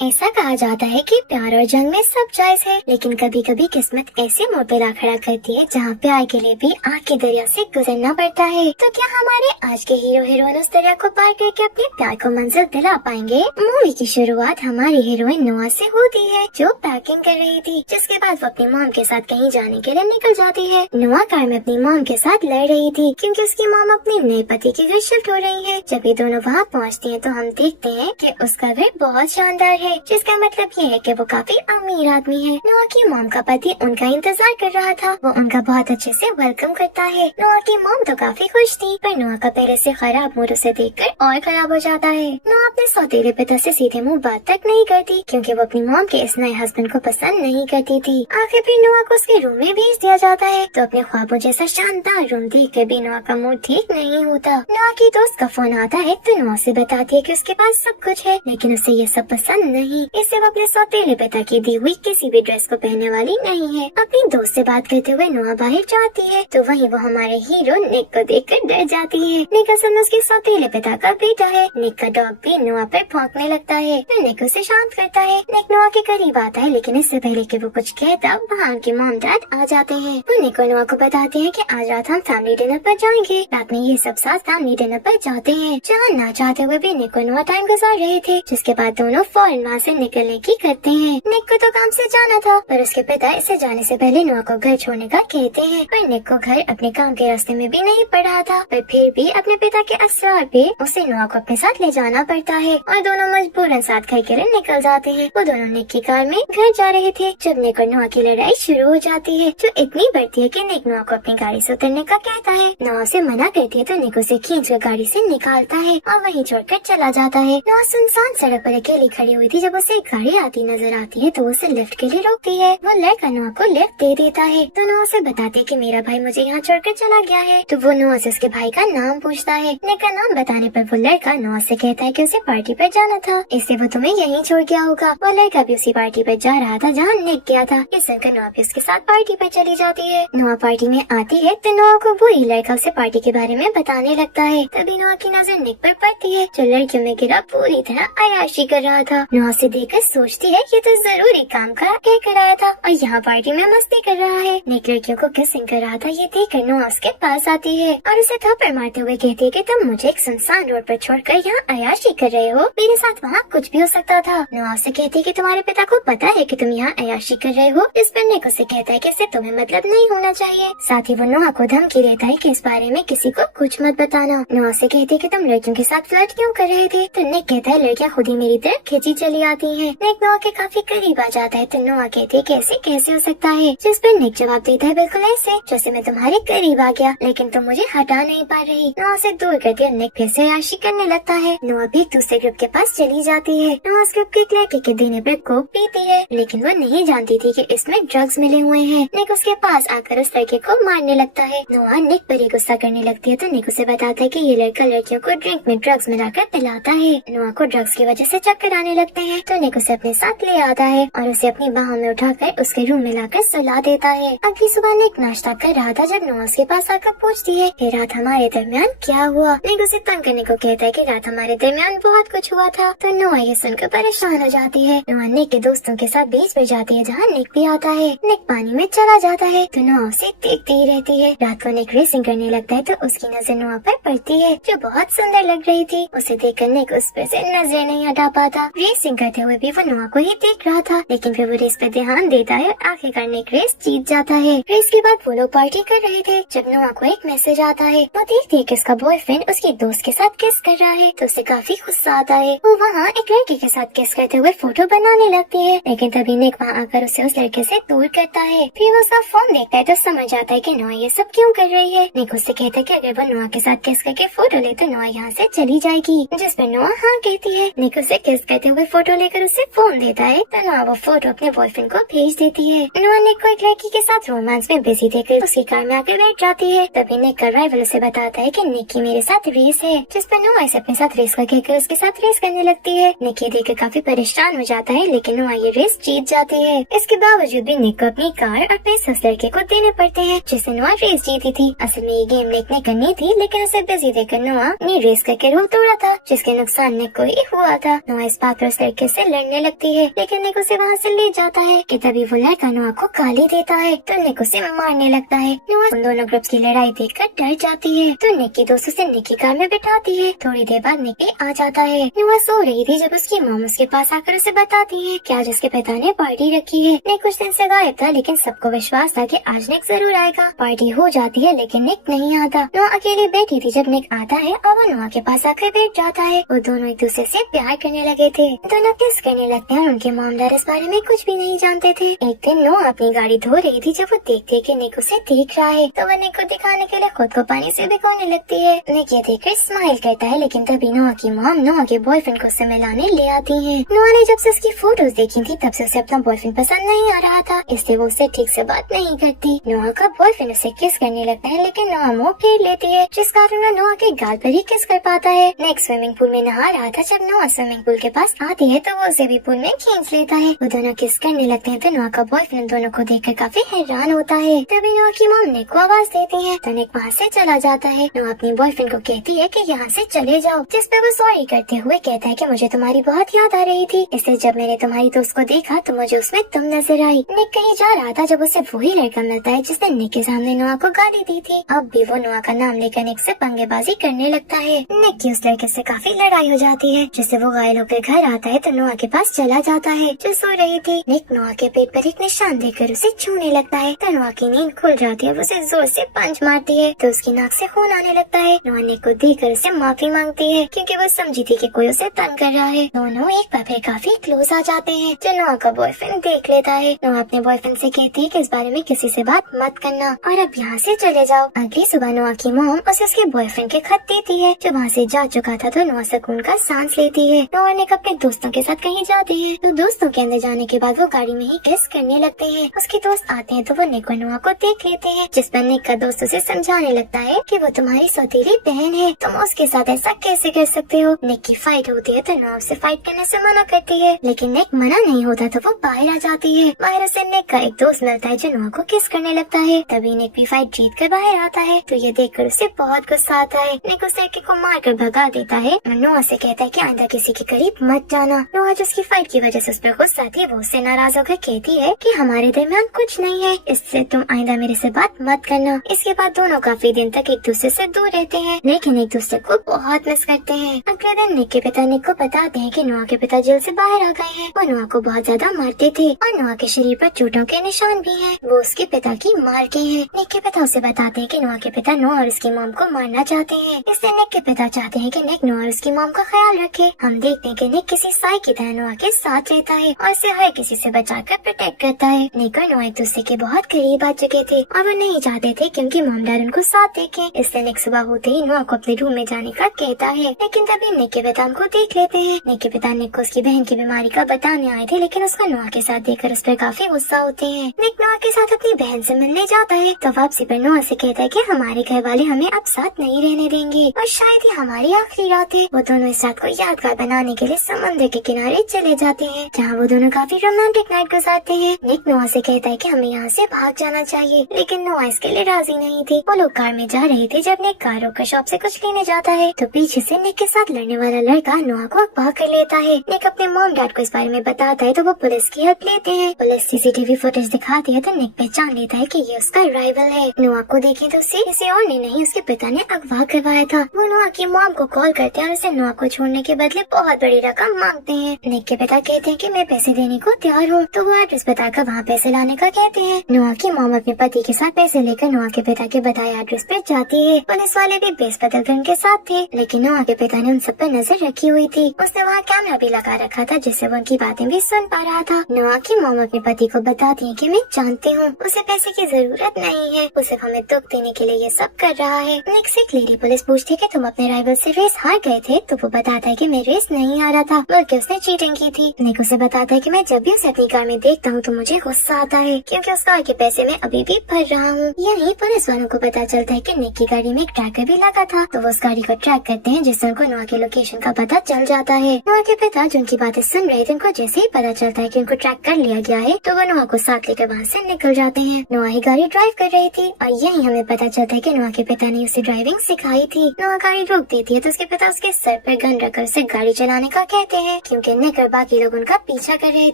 ऐसा कहा जाता है कि प्यार और जंग में सब जायज है, लेकिन कभी कभी किस्मत ऐसे मोड़ पे ला खड़ा करती है जहाँ प्यार के लिए भी आग के दरिया से गुजरना पड़ता है। तो क्या हमारे आज के हीरो हीरोइन उस दरिया को पार करके अपने प्यार को मंजिल दिला पाएंगे? मूवी की शुरुआत हमारी हीरोइन नोआ से होती है, जो पैकिंग कर रही थी, जिसके बाद वो अपनी मॉम के साथ कहीं जाने के लिए निकल जाती है। नोआ कार में अपनी मॉम के साथ लड़ रही थी क्योंकि उसकी मॉम अपने नए पति के घर शिफ्ट हो रही है। जब ये दोनों वहाँ पहुँचती हैं तो हम देखते हैं कि उसका घर बहुत शानदार है, जिसका मतलब ये है कि वो काफी अमीर आदमी है। नोआ की मॉम का पति उनका इंतजार कर रहा था, वो उनका बहुत अच्छे से वेलकम करता है। नोआ की मॉम तो काफी खुश थी, पर नोआ का पहले से खराब मूड उसे देखकर और खराब हो जाता है। नोआ अपने सौतेले पिता से सीधे मुंह बात तक नहीं करती क्योंकि वो अपनी मॉम के इस नए हस्बैंड को पसंद नहीं करती थी। आखिर फिर नोआ को उसके रूम में भेज दिया जाता है, तो अपने ख्वाबों जैसा शानदार रूम देख कर भी नोआ का मूड ठीक नहीं होता। नोआ की दोस्त का फोन आता है तो नोआ से बताती है कि उसके पास सब कुछ है, लेकिन उसे ये सब पसंद नहीं। इससे वो अपने सौतेले पिता की दी हुई किसी भी ड्रेस को पहनने वाली नहीं है। अपनी दोस्त से बात करते हुए नोआ बाहर जाती है तो वहीं वो हमारे हीरो निक को देखकर डर जाती है। निक असल में उसके सौतेले पिता का बेटा है। निक का डॉग भी नोआ पर भौंकने लगता है, फिर निक उसे शांत करता है। निक नोआ के करीब आता है, लेकिन इससे पहले कि वो कुछ कहता वहाँ उनके मॉम डैड आ जाते हैं। वो निक और नोआ को बताते हैं कि आज रात हम फैमिली डिनर पर जाएंगे। रात में ये सब साथ फैमिली डिनर पर जाते हैं, जहाँ ना चाहते हुए भी निक और नोआ टाइम गुजार रहे थे। जिसके बाद दोनों फौरन वहाँ से निकलने की करते हैं। निक को तो काम से जाना था, पर उसके पिता इसे जाने से पहले नोआ को घर छोड़ने का कहते हैं। पर निक को घर अपने काम के रास्ते में भी नहीं पड़ रहा था, पर फिर भी अपने पिता के असरार पे उसे नोआ को अपने साथ ले जाना पड़ता है और दोनों मजबूरन साथ घर के लिए निकल जाते हैं। वो दोनों निक की कार में घर जा रहे थे जब निक और नोआ की लड़ाई शुरू हो जाती है, जो इतनी बढ़ती है कि निक नोआ को अपनी गाड़ी से उतरने का कहता है। नोआ उसे मना करती है तो निक उसे खींचकर गाड़ी से निकालता है और वहीं छोड़कर चला जाता है। नोआ सुनसान सड़क पर अकेली खड़ी हुई थी जब उसे एक गाड़ी आती नजर आती है तो उसे लिफ्ट के लिए रोकती है। वो लड़का नोआ को लिफ्ट दे देता है तो नोआ से बताते कि मेरा भाई मुझे यहाँ छोड़कर चला गया है। तो वो नोआ से उसके भाई का नाम पूछता है। निक का नाम बताने पर वो लड़का नोआ से कहता है कि उसे पार्टी पर जाना था, इससे वो तुम्हें यहीं छोड़ गया होगा। वो लड़का भी उसी पार्टी पर जा रहा था जहाँ निक गया था। ये सुनकर नोआ भी उसके साथ पार्टी पर चली जाती है। नोआ पार्टी में आती है तो नोआ को वही लड़का उसे पार्टी के बारे में बताने लगता है। तभी नोआ की नजर निक पर पड़ती है, जो लड़कियों में गिरा पूरी तरह अय्याशी कर रहा था। नोआ से देखकर सोचती है ये तो जरूरी काम का कह कर आया था और यहाँ पार्टी में मस्ती कर रहा है। निक लड़कियों को किसिंग कर रहा था, ये देखकर नोआ उसके पास आती है और उसे थप्पड़ मारते हुए कहती है कि तुम मुझे एक सुनसान रोड पर छोड़कर यहाँ अय्याशी कर रहे हो, मेरे साथ वहाँ कुछ भी हो सकता था। नोआ से कहती है कि तुम्हारे पिता को पता है कि तुम यहाँ अय्याशी कर रहे हो। इस पर निक उसे कहता है कि इससे तुम्हें मतलब नहीं होना चाहिए। साथ ही वो नोआ को धमकी देता है कि इस बारे में किसी को कुछ मत बताना। नोआ से कहती है कि तुम लड़कियों के साथ फ्लर्ट क्यों कर रहे थे? तो निक कहता है लड़कियाँ खुद ही मेरी तरफ खींची चली आती हैं। निक नोआ के काफी करीब आ जाता है तो नोआ कहती है कैसे कैसे हो सकता है, जिस पर निक जवाब देता है बिल्कुल ऐसे जैसे मैं तुम्हारे करीब आ गया लेकिन तुम मुझे हटा नहीं पा रही। नोआ से दूर करके निक फिर से अय्याशी करने लगता है। नोआ भी दूसरे ग्रुप के पास चली जाती है। नोआ उस ग्रुप के एक लड़के के देने पर कोक पीती है, लेकिन वो नहीं जानती थी कि इसमें ड्रग्स मिले हुए हैं। निक उसके पास आकर उस लड़के को मारने लगता है। नोआ निक पर ही गुस्सा करने लगती है तो निक उसे बताता है कि ये लड़का लड़कियों को ड्रिंक में ड्रग्स मिलाकर पिलाता है। नोआ को ड्रग्स की वजह से चक्कर आने लगते हैं तो निक उसे अपने साथ ले आता है और उसे अपनी बाहों में उठाकर उसके रूम में लाकर सुला देता है। अगली सुबह निक नाश्ता कर रहा था जब नोआ उसके पास आकर पूछती है कि रात हमारे दरमियान क्या हुआ। निक उसे तंग करने को कहता है कि रात हमारे दरमियान बहुत कुछ हुआ था। तो नोआ ये सुनकर परेशान हो जाती है। नोआ निक के दोस्तों के साथ बीच में जाती है जहाँ निक भी आता है। निक पानी में चला जाता है तो नोआ उसे देखती ही रहती है। रात को निक रेसिंग करने लगता है तो उसकी नजर नोआ पर पड़ती है, जो बहुत सुंदर लग रही थी। उसे देखकर निक उस पर से नजर नहीं हटा पाता। रेसिंग करते हुए भी वो नोआ को ही देख रहा था, लेकिन फिर वो रेस पे ध्यान देता है और आखिरकार निक रेस जीत जाता है। रेस के बाद वो लोग पार्टी कर रहे थे जब नोआ को एक मैसेज आता है। वो देखती है कि उसका बॉयफ्रेंड उसकी दोस्त के साथ किस कर रहा है तो उसे काफी गुस्सा आता है। वो वहाँ एक लड़के के साथ किस करते हुए फोटो बनाने लगती है, लेकिन तभी निक वहाँ आकर उसे उस लड़के से दूर करता है। फिर वो उसका फोन देखता है तो समझ आता है कि नोआ ये सब क्यों कर रही है। निक उससे कहता है कि अगर वो नोआ के साथ किस करके फोटो ले तो नोआ यहाँ से चली जाएगी, जिस पर नोआ हाँ कहती है। निक उसे किस करते हुए फोटो लेकर उसे फोन देता है तो नोआ वो फोटो अपने बॉयफ्रेंड को भेज देती है। नोआ निक को एक लड़की के साथ रोमांस में बिजी देखकर उसकी कार में आकर बैठ जाती है। तभी निक का ड्राइवर उसे बताता है कि निक की मेरे साथ रेस है, जिस पर नोआ इसे अपने साथ रेस का कहकर उसके साथ रेस करने लगती है। निक ये देखकर काफी परेशान हो जाता है, लेकिन नोआ ये रेस जीत जाती है। इसके बावजूद भी निक को अपनी कार और पैसे उस लड़के को देने पड़ते हैं जिससे नोआ रेस जीती थी। असल में ये गेम निक ने करनी थी, लेकिन उसे बिजी देखकर नोआ ने रेस करके रोक तोड़ा था, जिसके नुकसान निक को ही हुआ था। नोआ इस बात पर उस लड़के से लड़ने लगती है, लेकिन निक उसे वहाँ से ले जाता है कि तभी वो लड़का नोआ को गाली देता है तो निक उसे मारने लगता है। नोआ उन दोनों ग्रुप्स की लड़ाई देखकर डर जाती है तो निक की दोस्त उसे निक की कार में बिठाती है। थोड़ी देर बाद निक भी आ जाता है। नोआ सो रही थी जब उसकी मॉम उसके पास आकर उसे बताती है कि आज उसके पिता ने पार्टी रखी है। निक कुछ दिन से गायब था, लेकिन सबको विश्वास था कि आज निक जरूर आएगा। पार्टी हो जाती है लेकिन निक नहीं आता। नोआ अकेली बैठी थी जब निक आता है और वो नोआ के पास आकर बैठ जाता है। वो दोनों एक दूसरे से प्यार करने लगे थे। दोनों किस करने लगते हैं। उनके मॉमदार इस बारे में कुछ भी नहीं जानते थे। एक दिन नोआ अपनी गाड़ी धो रही थी जब वो देखती है कि निक उसे देख रहा है तो वो निक को दिखाने के लिए खुद को पानी से भिगोने लगती है। निक ये देखकर स्माइल करता है, लेकिन तभी नोआ की मॉम नोआ के बॉयफ्रेंड को उससे मिलाने ले आती है। नोआ ने जब से उसकी फोटोज देखी थी तब से उसे अपना बॉयफ्रेंड पसंद नहीं आ रहा था, इसलिए वो उससे ठीक से बात नहीं करती। नोआ का बॉयफ्रेंड उसे किस करने लगता है, लेकिन नोआ मुंह फेर लेती है, जिस कारण वो नोआ के गाल पर ही किस कर पाता है। निक स्विमिंग पूल में नहा रहा था। जब नोआ स्विमिंग पूल के पास आती है तो वो उसे भी पूल में खींच लेता है। वो दोनों किस करने लगते हैं तो नोआ का बॉयफ्रेंड दोनों को देखकर काफी हैरान होता है। तभी नोआ की मॉम निक को आवाज देती है तो निक वहाँ से चला जाता है। नोआ अपनी बॉयफ्रेंड को कहती है कि यहाँ से चले जाओ, जिस पे वो सॉरी करते हुए कहता है कि मुझे तुम्हारी बहुत याद आ रही थी, इसलिए जब मैंने तुम्हारी दोस्त को देखा तो मुझे उसमें तुम नजर आई। निक कहीं जा रहा था जब उसे वही लड़का मिलता है जिसने निक के सामने नोआ को गाली दी थी। अब भी वो नोआ का नाम लेकर निक से पंगेबाजी करने लगता है। निक की उस लड़के से काफी लड़ाई हो जाती है, जिससे वो घायल होकर घर आता है तो नोआ के पास चला जाता है जो सो रही थी। निक नोआ के पेट पर एक निशान देकर उसे छूने लगता है तो नोआ की नींद खुल जाती है। वो उसे जोर से पंच मारती है तो उसकी नाक से खून आने लगता है। नोआ निक को देखकर उसे माफी मांगती है क्योंकि वो समझी थी कि कोई उसे तंग कर रहा है। दोनों एक बार फिर काफी क्लोज आ जाते हैं जो नोआ का बॉयफ्रेंड देख लेता है। नोआ अपने बॉयफ्रेंड से कहती है कि इस बारे में किसी से बात मत करना और अब यहाँ से चले जाओ। अगली सुबह नोआ की मॉम उसे उसके बॉयफ्रेंड के खत देती है जो वहाँ से जा चुका था तो नोआ सुकून का सांस लेती है। नोआ निक अपने दोस्तों के साथ कहीं जाते हैं तो दोस्तों के अंदर जाने के बाद वो गाड़ी में ही किस करने लगते हैं। उसके दोस्त आते हैं तो वो निक और नोआ को देख लेते हैं, जिस पर निक का दोस्त उसे समझाने लगता है कि वो तुम्हारी सौतेली बहन है, तुम उसके साथ ऐसा कैसे कर सकते हो। निक की फाइट होती है तो नोआ उसे फाइट करने से मना करती है, लेकिन निक मना नहीं होता तो वो बाहर आ जाती है। बाहर से निक का एक दोस्त मिलता है जो नोआ को किस करने लगता है। तभी निक भी फाइट जीत कर बाहर आता है तो ये देखकर उसे बहुत गुस्सा आता है। निक उस लड़के को मार कर भगा देता है और नोआ से कहता है कि आइंदा किसी के करीब मत जाना। नोआ जिसकी फाइट की वजह से उस पर गुस्सा थी वो उससे नाराज होकर कहती है कि हमारे दरमियान कुछ नहीं है, इससे तुम आइंदा मेरे से बात मत करना। इसके बाद दोनों काफी दिन तक एक दूसरे से दूर रहते हैं, लेकिन एक दूसरे को बहुत मिस करते हैं। अगले दिन निक के पिता निक को बताते हैं कि नोआ के पिता जेल से बाहर आ गए हैं। वो नोआ को बहुत ज्यादा मारते थे और नोआ के शरीर पर चोटों के निशान भी हैं। वो उसके पिता की मार के हैं। निक के पिता उसे बताते हैं कि नोआ के पिता नोआ और उसकी मॉम को मारना चाहते हैं, इसलिए निक के पिता चाहते हैं कि निक नोआ और उसकी मॉम का ख्याल रखे। हम देखते हैं कि निक किसी साई की तरह नोआ के साथ रहता है और उसे हर किसी से बचाकर प्रोटेक्ट करता है। निक और नोआ एक दूसरे के बहुत करीब आ चुके थे और वो नहीं चाहते थे क्योंकि मॉमदार उनको साथ देखे, इसलिए निक सुबह होते ही नोआ को अपने रूम में जाने का कहता है, लेकिन तभी निक के पिता उनको देख लेते हैं। निक के पिता निक को उसकी बहन की बीमारी का बताने आए थे, लेकिन उसका नोआ के साथ देखकर उस पर काफी गुस्सा होते हैं। निक नोआ के साथ अपनी बहन से मिलने जाता है तो वापसी पर नोआ से कहता है कि हमारे घर वाले हमें अब साथ नहीं रहने देंगे और शायद ही हमारी आखिरी रात है। वो दोनों इस रात को यादगार बनाने के लिए समुद्र के किनारे चले जाते हैं, जहाँ वो दोनों काफी रोमांटिक नाइट गुजारते हैं। निक नोआ से कहता है कि हमें यहाँ से भाग जाना चाहिए, लेकिन नोआ इसके लिए राजी नहीं थी। वो लोग कार में जा रहे थे जब निक कार रोक कर शॉप से कुछ लेने जाता है तो पीछे से निक के साथ लड़ने वाला लड़का नोआ को अगवा कर लेता है। निक अपने मॉम डैड को इस बारे में बताता है तो वो पुलिस की हेल्प लेते हैं। पुलिस सीसीटीवी फुटेज दिखाती है तो निक पहचान लेता है कि ये उसका राइवल है। नोआ को देखे तो उसे किसी और ने नहीं उसके पिता ने अगवा करवाया था। वो नोआ की मॉम को कॉल करते हैं और उसे नोआ को छोड़ने के बदले बहुत बड़ी रकम मांगते हैं। निक के पिता कहते हैं कि मैं पैसे देने को तैयार हूँ, तो वो एड्रेस बताकर वहाँ पैसे लाने का कहते हैं। नोआ की मॉम अपने पति के साथ पैसे लेकर नोआ के पिता के बताए एड्रेस पर जाती है। पुलिस वाले भी बेस्पतल गन के साथ थे, लेकिन नोआ के पिता ने उन सब पर नजर रखी हुई थी। उसने वहाँ कैमरा भी लगा रखा था जिससे वो उनकी बातें भी सुन पा रहा था। नोआ की मॉम अपने पति को बताती है कि मैं जानती हूँ उसे पैसे की जरूरत नहीं है, उसे हमें दुख देने के लिए ये सब कर रहा है। निक से एक लेडी पुलिस पूछती है कि तुम अपने राइवल से रेस हार गए थे, तो वो बताता है कि मैं रेस नहीं हारा था बल्कि उसने चीटिंग की थी। निक उसे बताता है कि मैं जब भी उसे अपनी कार में देखता हूँ तो मुझे गुस्सा आता है क्योंकि उस कार के पैसे मैं अभी भी भर रहा हूँ। यही पुलिस वालों को पता चलता है कि निक की गाड़ी में एक ट्रैकर भी लगा था, तो वो उस गाड़ी को ट्रैक करते हैं जिससे उनको नोआ के लोकेशन का पता चल जाता है। नोआ के पिता जो उनकी बातें सुन रहे थे उनको जैसे ही पता चलता है कि उनको ट्रैक कर लिया गया है तो वो नोआ को साथ लेकर वहाँ से निकल जाते हैं। नोआ ही गाड़ी ड्राइव कर रही थी और यही हमें पता चलता है कि नोआ के पिता ने उसे ड्राइविंग सिखाई थी। नोआ गाड़ी रोक देती है तो उसके पिता उसके सर पर गन रखकर उसे गाड़ी चलाने का कहते हैं। क्योंकि निक और बाकी लोग उनका पीछा कर रहे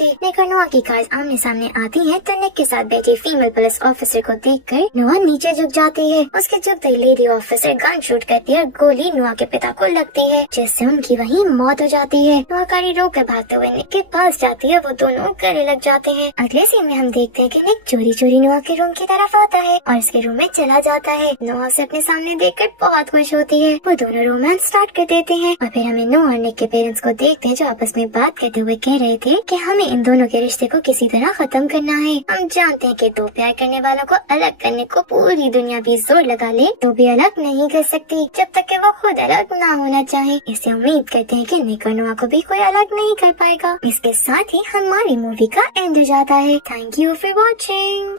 थे। निक और नोआ की कार आमने सामने आती है तो निक के साथ बैठी फीमेल पुलिस ऑफिसर को देखकर नोआ नीचे झुक जाती है। उसके झुकते ही लेडी ऑफिसर गन शूट करती है और गोली नोआ के पिता को लगती है, जिससे उनकी वहीं मौत हो जाती है। नोआ गाड़ी रोक कर भागते हुए निक के पास जाती है, वो दोनों गले लग जाते हैं। अगले सीन में हम देखते हैं कि निक चोरी चोरी नोआ के रूम की तरफ आता है और उसके रूम में चला जाता है। नोआ उसे अपने सामने देखकर बहुत खुश होती है। वो दोनों रोमांस स्टार्ट कर देते हैं और फिर हमें नोआ और निक के पेरेंट्स को देखते हैं जो आपस में बात करते हुए कह रहे थे कि हमें इन दोनों के रिश्ते को किसी तरह खत्म करना है। हम जानते हैं कि दो प्यार करने वालों को अलग करने को पूरी दुनिया भी जोर लगा ले तो भी अलग नहीं कर सकती जब तक कि वो खुद अलग ना होना चाहे। इससे उम्मीद करते हैं कि निक और नोआ को भी कोई अलग नहीं कर पाएगा। इसके साथ ही हमारी मूवी का एंड हो जाता है। Thank you for watching.